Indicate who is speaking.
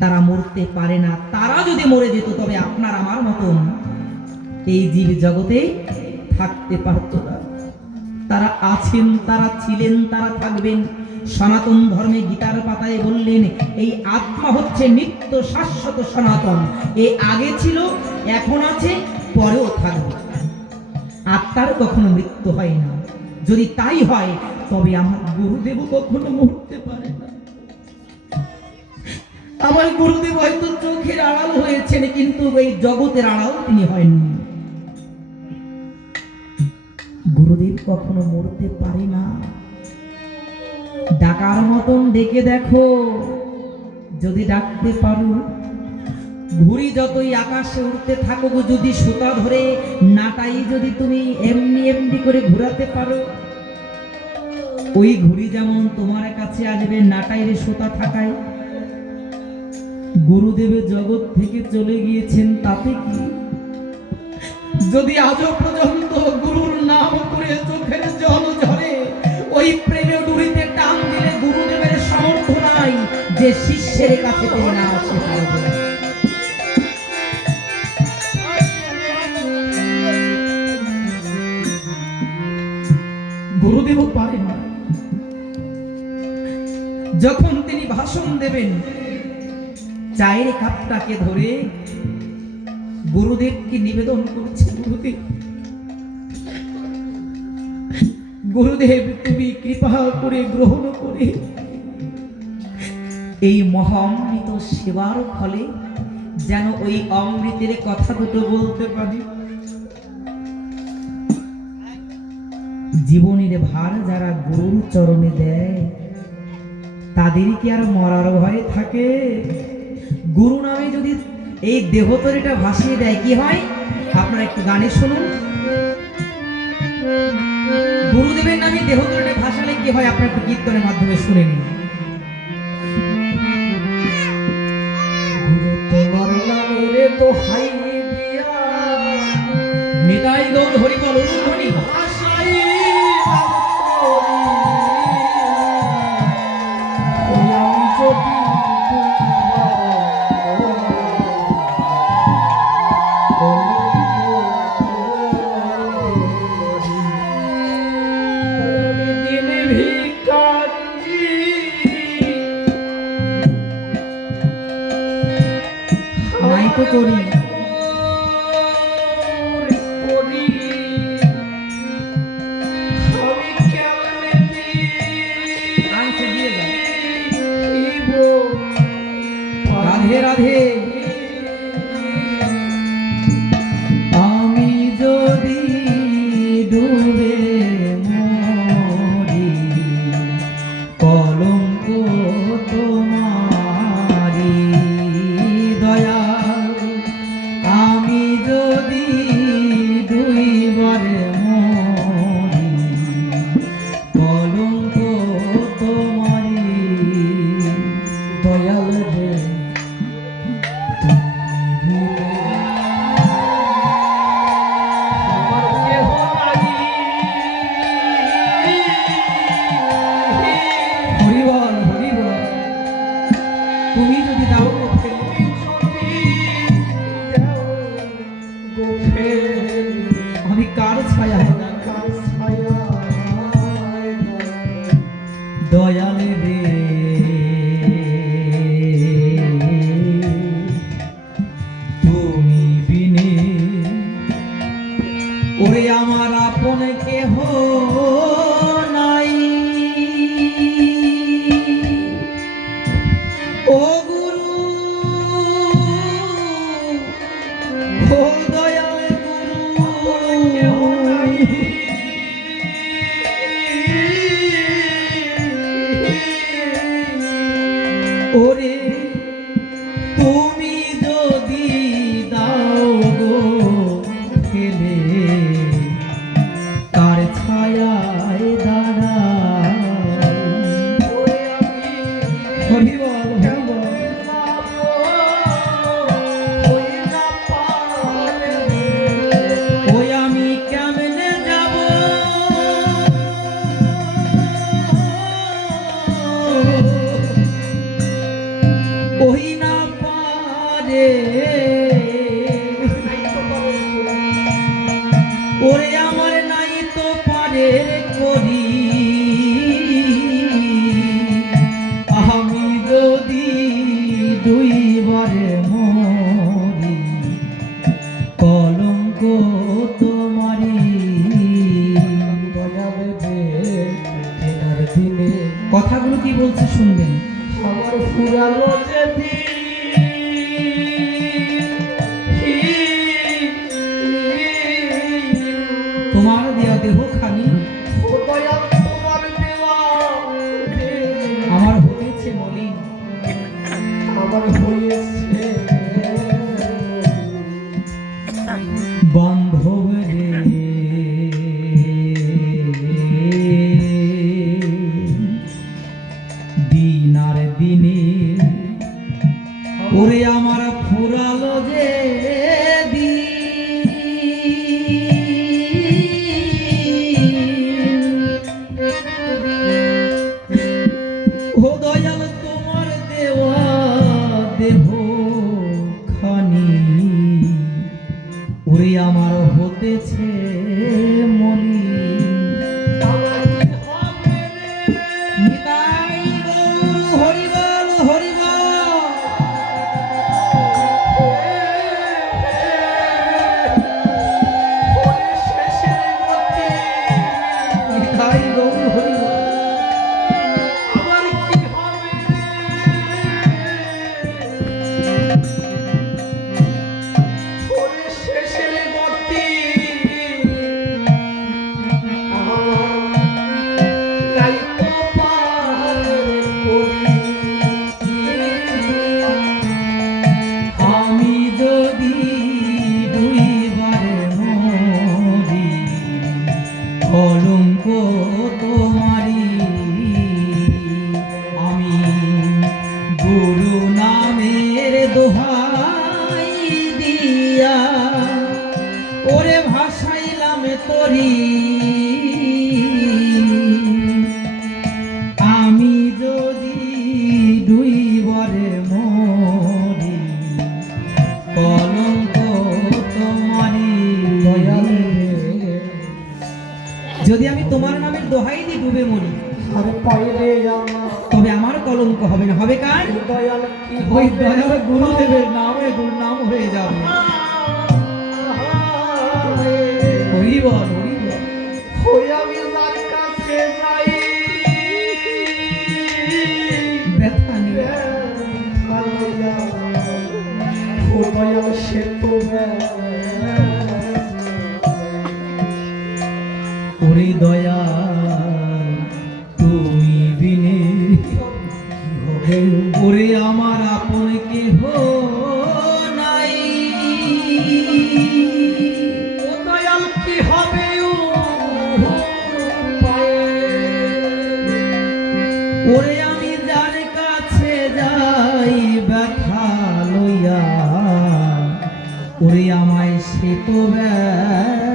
Speaker 1: তারা মরতে পারে না। তারা যদি মরে যেত, তবে আপনার আমার মতন এই জীব জগতে থাকতে পারত না। তারা আছেন, তারা ছিলেন, তারা থাকবেন। সনাতন ধর্মে গীতার পাতায় বললেন, এই আত্মা হচ্ছে নিত্য শাশ্বত সনাতন। এ আগে ছিল, এখন আছে, পরেও থাকবে। আত্মার কখনো মৃত্যু হয় না। যদি তাই হয়, তবে আমার গুরুদেব কখনো মরতে পারে আমার গুরুদেব হয়তো চোখের আড়াল হয়েছেন, কিন্তু এই জগতের আড়াল তিনি হয়নি। গুরুদেব কখনো মরতে পারে না। ডাকার মতন ডেকে দেখো, যদি ডাকতে পারো। ঘুড়ি যতই আকাশে উঠতে থাকুক, যদি সুতা ধরে নাটাই যদি তুমি এমনি এমনি করে ঘোরাতে পারো। ওই ঘুড়ি যেমন তোমার কাছে আসবে নাটাইরে সুতা থাকায় গুরুদেবের জগৎ থেকে চলে গিয়েছেন, তাতে কি? যদি আজও পর্যন্ত গুরুর নাম করে চোখের জল ঝরে, ওই প্রেমে ডুরিতে টান দিলে গুরুদেবের সামর্থ্য নাই যে শিষ্যের কাছে তিনি না আসতে পারবে গুরুদেবও যখন তিনি ভাষণ দেবেন চায়ের কাপটাকে ধরে গুরুদেবকে নিবেদন করছে, গুরুদেব। গুরুদেব, তুমি কৃপা করে গ্রহণ করে। এই মহামৃত সেবার ফলে যেন ওই অমৃতের কথা দুটো বলতে পারি। জীবনের ভার যারা গুরুর চরণে দেয় তাদের কি আর মরার ভয় থাকে? গুরু নামে যদি এই দেহতরিটা ভাসিয়ে দেয়, কি হয়? আপনারা একটু গানে শুনুন। গুরুদেবের নামে দেহতরিটা ভাসালে কি হয়? আপনারা একটু কীর্তনের মাধ্যমে শুনে নিন। তো হাই দিয়া নিতাই গৌর হরি অনুধ্বনি ভাষাই রাধে রাধে। আমি যদি ডুবে মরি কলঙ্ক তোমারি ছায়া দয়াল রে। তুমি বিনে ওরে আমার আপন কেহ নাই। ও ফুরালো যেদি তোমার দেহ দেহ খান করি। আমি যদি দুইবারে মরি কলঙ্ক তোমারি যদি আমি তোমার নামের দোহাই দিয়ে ডুবে মরি তবে আমার কলঙ্ক হবে না। হবে কার? ওই দয়াল গুরুদেবের নামে দুর্নাম হয়ে যাবে।
Speaker 2: হরিবল যাই।
Speaker 1: ব্যথা
Speaker 2: সে হ্যাঁ, তো
Speaker 1: হ্যাঁ। দয়া তুমি আমার আপন কেহ ওরে আমায় সে তো
Speaker 2: ব্যা